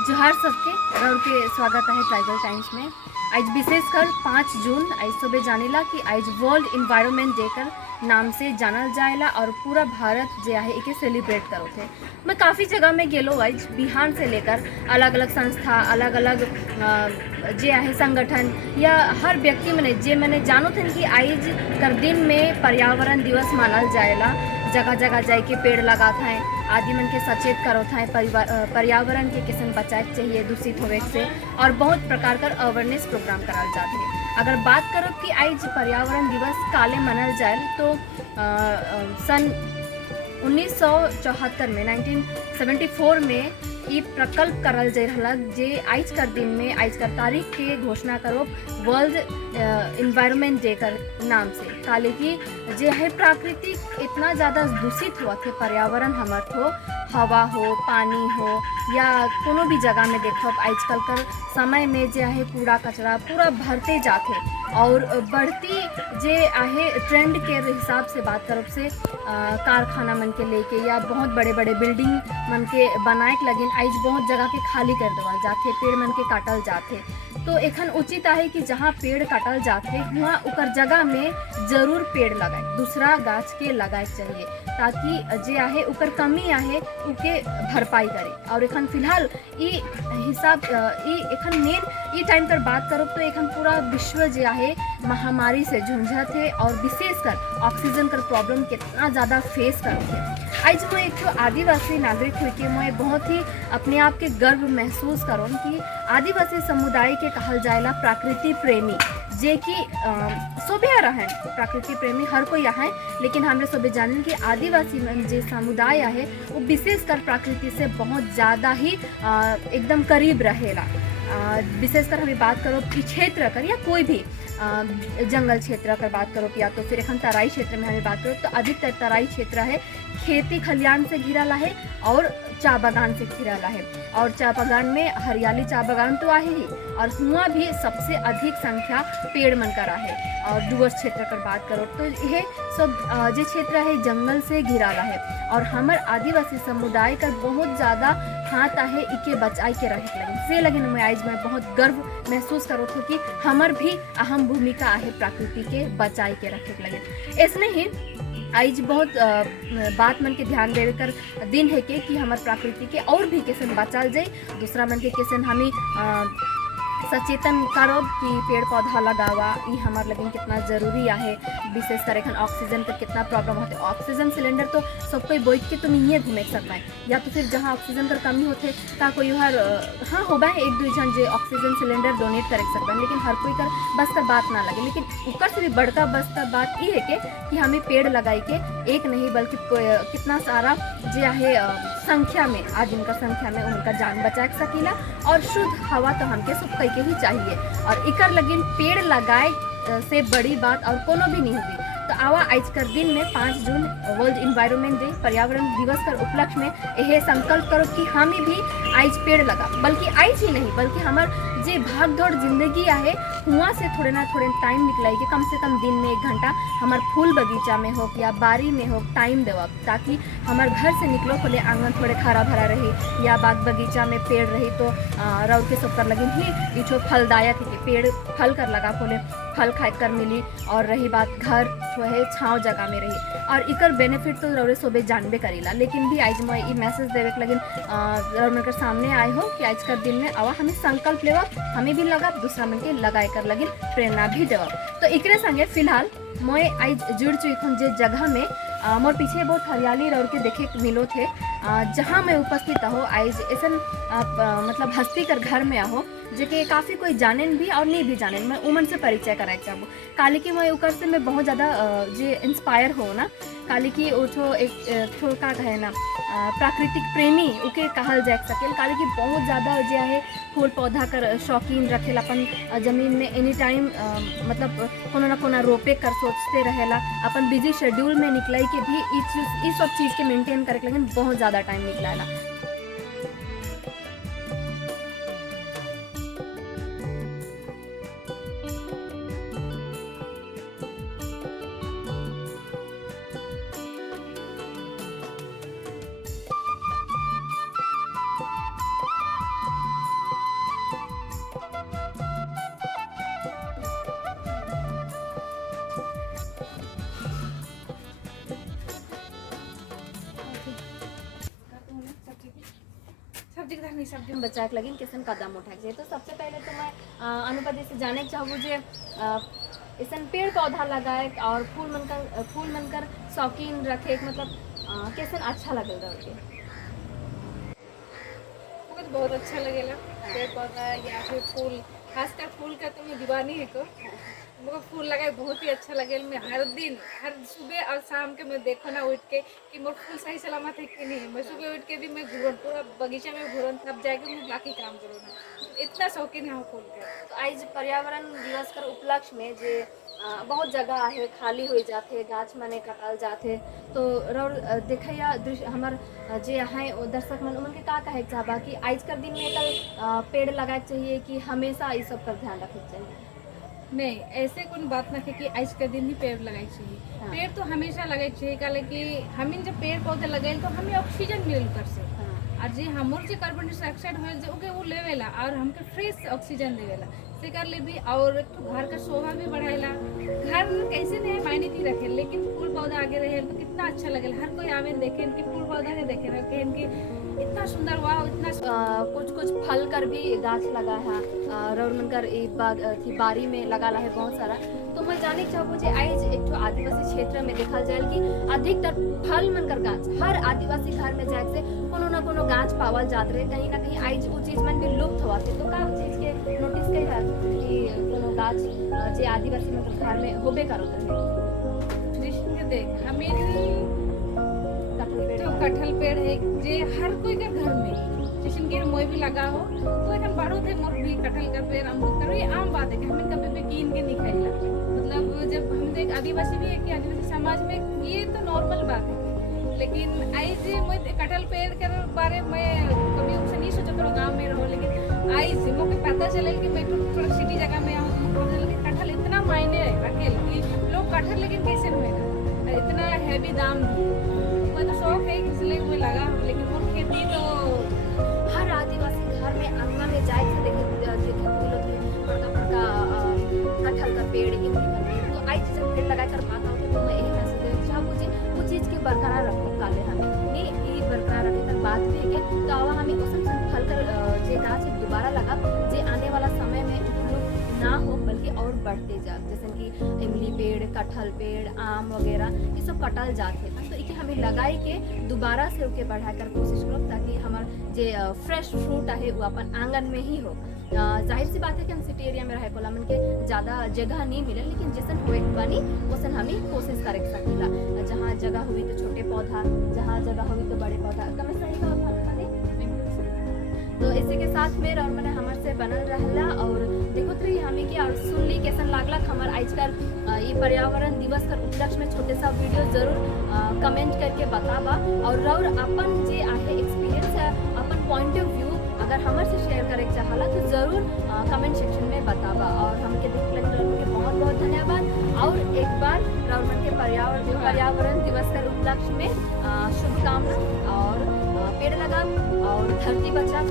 जोहार सबके और के स्वागत है ट्राइबल टाइम्स में। आज विशेषकर 5 जून आज सुबह जानेला कि आज वर्ल्ड इन्वायरमेंट डे कर नाम से जानल जाएला और पूरा भारत जो है इके सेलिब्रेट करो थे। मैं काफ़ी जगह में गेलो आज बिहार से लेकर अलग अलग संस्था अलग अलग जे है संगठन या हर व्यक्ति मैंने जानो थे कि आज कर दिन में पर्यावरण दिवस मानल जाएला। जगह जगह जाके पेड़ लगाता है आदि मन के सचेत करो था पर्यावरण के किस्म बचाए चाहिए दूषित होवे से और बहुत प्रकार कर अवेयरनेस प्रोग्राम कराल जाते हैं। अगर बात करो कि आज पर्यावरण दिवस काले मनल जाए तो सन 1974 में 1974 में ये प्रकल्प करल जा रहा जे आज कर दिन में आज कर तारीख के घोषणा करो वर्ल्ड इन्वायरमेंट डे कर नाम से। काले की जे है प्राकृतिक इतना ज़्यादा दूषित हुआ थे पर्यावरण हमार हो हवा हो पानी हो या कोनो भी जगह में देखो आजकल कर समय में जे है कूड़ा कचरा पूरा भरते जाते और बढ़ती जे आहे ट्रेंड के हिसाब से बात करब से कारखाना मन के लेके या बहुत बड़े बड़े बिल्डिंग मन के बनाए के लगिन आज बहुत जगह के खाली कर देवल जाते पेड़ मन के काटल जाते। तो एखन उचित है कि जहाँ पेड़ काटल जाते वहाँ उकर जगह में जरूर पेड़ लगाए दूसरा गाछ के लगाए चाहिए ताकि जे आहे उकर कमी आहे उके भरपाई करे। और एखन फिलहाल ई हिसाब एखन मेन ई टाइम पर बात करो तो एखन पूरा विश्व जे आहे महामारी से झुंझत है और विशेषकर ऑक्सीजन कर प्रॉब्लम कितना ज़्यादा फेस करते हैं। आज मैं एक आदिवासी नागरिक हुई कि मैं बहुत ही अपने आप के गर्व महसूस करूँ कि आदिवासी समुदाय के कहल जाएला प्रकृति प्रेमी जे कि सोबे रहन प्रकृति प्रेमी हर कोई है लेकिन हमने सोबे जाने कि आदिवासी जो समुदाय है वो विशेषकर प्रकृति से बहुत ज़्यादा ही एकदम करीब रहेला। विशेषकर हमें बात करो कि क्षेत्र कर या कोई भी जंगल क्षेत्र कर बात करो या तो फिर एक तराई क्षेत्र में हमें बात करो तो अधिकतर तराई क्षेत्र है खेती खलियान से घिरा है और चा बागान से घिरा है और चा बागान में हरियाली चा बागान तो आहे ही और हुआ भी सबसे अधिक संख्या पेड़ मन का है। और डुवर्स क्षेत्र कर बात करो तो यह सब जो क्षेत्र है जंगल से घिरा है और हमार आदिवासी समुदाय का बहुत ज़्यादा हाथ आहे इके बचाई के रहे लगे से लगे मैं आज मैं बहुत गर्व महसूस करो तो कि हमार भी अहम भूमिका है प्रकृति के बचाई के रखे लगे। ऐसे ही आज बहुत बात मन के ध्यान देवे कर दिन है कि हमार प्रकृति के और भी कैसे बचाल जाए दूसरा मन के कैसे हमें सचेतन करो कि पेड़ पौधा लगावा ये हमारे लगे कितना जरूरी है। विशेषकर एखन ऑक्सीजन का कितना प्रॉब्लम होते ऑक्सीजन सिलेंडर तो सब कोई बोझ के तो नहीं है घूमे सकता है या तो फिर जहाँ ऑक्सीजन का कमी होते का कोई हर हाँ होगा एक दो जन जो ऑक्सीजन सिलेंडर डोनेट कर सकता है लेकिन हर कोई कर बस कर बात ना लगे। लेकिन ऊपर से भी बढ़कर बस का बात ये है कि हमें पेड़ लगाई के एक नहीं बल्कि कितना सारा जो है संख्या में आज इनका संख्या में उनका जान बचा सकीला और शुद्ध हवा तो हमके सब कई के ही चाहिए और इकर लगिन पेड़ लगाए से बड़ी बात और कोनो भी नहीं होगी। तो आवा आज कर दिन में 5 जून वर्ल्ड इन्वायरमेंट डे पर्यावरण दिवस कर उपलक्ष्य में यह संकल्प करो कि हम भी आज पेड़ लगा बल्कि आज ही नहीं बल्कि हमार जे भाग दौड़ जिंदगी है वहाँ से थोड़े ना थोड़े टाइम निकलाई के कम से कम दिन में 1 घंटा हमार फूल बगीचा में हो या बारी में हो टाइम देवा ताकि हमार घर से निकलो खोले आंगन थोड़े हरा भरा रहे या बाग बगीचा में पेड़ रही तो रौर के सब कर लगे ही इछो फलदायक है पेड़ फल कर लगा खोले फल खाए कर मिली और रही बात घर जो है छाँव जगह में रही और इकर बेनिफिट तो रौरे सोबे जानबे करीला। लेकिन भी आज मैं ये मैसेज देवे के लगिन रौर सामने आए हो कि आज कर दिन में आवा हमें संकल्प लेवा हमें भी लगा दूसरा मन के लगाए कर लगिन प्रेरणा भी देवा। तो एकरे संगे फिलहाल मैं आज जुड़ चुकी जे जगह में मोर पीछे बहुत हरियाली रौर के देखे मिलो थे जहाँ मैं उपस्थित हो आज ऐसा मतलब हस्ती कर घर में आहो जेके काफ़ी कोई जानन भी और नहीं भी जानन मैं उमन से परिचय कराए चाहूँ काली की मैं उकर से मैं बहुत ज़्यादा जे इंस्पायर हो ना काली की उठो एक थोड़ा का कहे ना प्राकृतिक प्रेमी उके कहल जा सके काली की बहुत ज़्यादा जो है फूल पौधा कर शौकीन रखे अपन जमीन में एनी टाइम मतलब कोनो ना कोनो रोपे कर सोचते रहेला अपन बिजी शेड्यूल में निकलाई के भी इस सब चीज़ के मेंटेन करे लेकिन बहुत ज़्यादा टाइम निकलाला। ई सब हम बच्चा के लगिन कैसन कदम उठाए चाहिए। तो सबसे पहले तो मैं अनुपति से जाने चाहूँ जे ऐसन पेड़ पौधा लगाए और फूल मनकर शौकीन रखे मतलब कैसन अच्छा लगल रहे। मुझे तो बहुत अच्छा लगेला पेड़ पौधा या फिर फूल, खासकर फूल का तो मैं दीवानी है को मुझे फूल लगाए बहुत ही अच्छा लगे। मैं हर दिन हर सुबह और शाम के मैं देखो ना उठ के कि मोर फूल सही सलामत है कि नहीं। मैं सुबह उठ के भी मैं घूरन पूरा बगीचा में घूरन तब जाके मैं बाकी काम करूँ ना, इतना शौकीन है फूल का। तो आज पर्यावरण दिवस कर उपलक्ष्य में जे बहुत जगह है खाली हो जाते गाछ मने कटाल जाते। तो रौर देखैया दृश्य हमर जे हैं वो दर्शक मन उनके का कहे के चाहबा कि आज कर दिन में कल पेड़ लगाए चाहिए कि हमेशा इस सब पर ध्यान रखे चाहिए। नहीं, ऐसे कोई बात ना है कि आज के दिन ही पेड़ लगाए चाहिए। हाँ। पेड़ तो हमेशा लगाए चाहिए काले कि हमें जब पेड़ पौधे लगाए तो हमें ऑक्सीजन मिल कर से हाँ। और जे हमर जे कार्बन डाइऑक्साइड होल जे ओके वो लेवेला और हमके फ्रेश ऑक्सीजन देवेला से कर ले भी। और एक तो घर का शोभा भी बढ़ाएला। घर कैसे नहीं मायने नहीं रखे लेकिन फूल पौधा आगे रहे तो कितना अच्छा लगेला। हर कोई आवे देखे इनके फूल पौधा के देखे रखे इनके इतना सुंदर हुआ इतना कुछ कुछ फल कर भी गाछ लगा है रौर मनकर एक बारी में लगा है बहुत सारा। तो मैं जाने चाहूँ जे आज एक तो आदिवासी क्षेत्र में देखा जाए कि अधिकतर फल मनकर गाछ हर आदिवासी घर में जाए से कोनो न कोनो गाछ पावल जात रहे। कहीं ना कहीं आज वो चीज मन भी लुप्त हुआ थे। तो का चीज के नोटिस कई है कि कोनो गाछ जे आदिवासी मनकर घर में होबे करत रहे। ट्रेडिशन के देख हमें तो कटहल पेड़ है जे हर कोई के घर में जैसे कि मोय भी लगा हो तो एक बड़ो थे मोर भी कटहल का पेड़ अमरूद का ये आम बात है कि हमें कभी भी कीन के नहीं खाइला। मतलब जब हम देख आदिवासी भी है कि आदिवासी समाज में ये तो नॉर्मल बात है। लेकिन आई जे मोय कटहल पेड़ के बारे में कभी उसे नहीं सोचा करो गांव में रहो। लेकिन आई जे मोके पता चले कि मैं थोड़ा सिटी जगह में आऊँ कटहल इतना मायने रखे कि लोग कटहल लेकिन कैसे होएगा इतना हैवी दाम भी। मैं तो शौक है इसलिए मैं लगा लेकिन वो खेती तो हर आदिवासी घर में आंगन में जाए से देखे बड़का बड़का कटहल का पेड़ इमली का पेड़। तो आज जब पेड़ लगा कर बात आते तो मैं यही मैसेज देना चाहूँ मुझे वो चीज़ के बरकरार रखो काले हमें नहीं ये बरकरार रखे कर बात भी है कि तो आवा हमें उस फल कर जे गाछ दोबारा लगा जे आने वाला समय में उपलब्ध ना हो बल्कि और बढ़ते जा जैसे कि इमली पेड़ कटहल पेड़ आम वगैरह ये सब कटल जाते हैं। तो इके हमें लगाई के दोबारा से उके बढ़ा कर कोशिश करो ताकि हमार जे फ्रेश फ्रूट है वो अपन आंगन में ही हो। जाहिर सी बात है कि हम सिटी एरिया में रहे कोला मन के ज़्यादा जगह नहीं मिले लेकिन जैसन हुए बनी वैसन हमें कोशिश करे सकीला। जहाँ जगह हुई तो छोटे पौधा जहाँ जगह हुई तो बड़े पौधा कम सही का तो इसी के साथ में और मैंने हमार से बनल रहला और देखो रही हमें कि और सुन ली कैसन लागलक हमार आजकल ये पर्यावरण दिवस कर उपलक्ष्य में छोटे सा वीडियो जरूर कमेंट करके बताबा और अपन जे आहे एक्सपीरियंस है अपन पॉइंट ऑफ व्यू अगर हमारे से शेयर करे चाहला तो जरूर कमेंट सेक्शन में बताबा। और हमके देखने के बहुत बहुत धन्यवाद और एक बार राउरमन के पर्यावरण दिवस कर उपलक्ष्य में शुभकामना और पेड़ लगा और धरती बचा।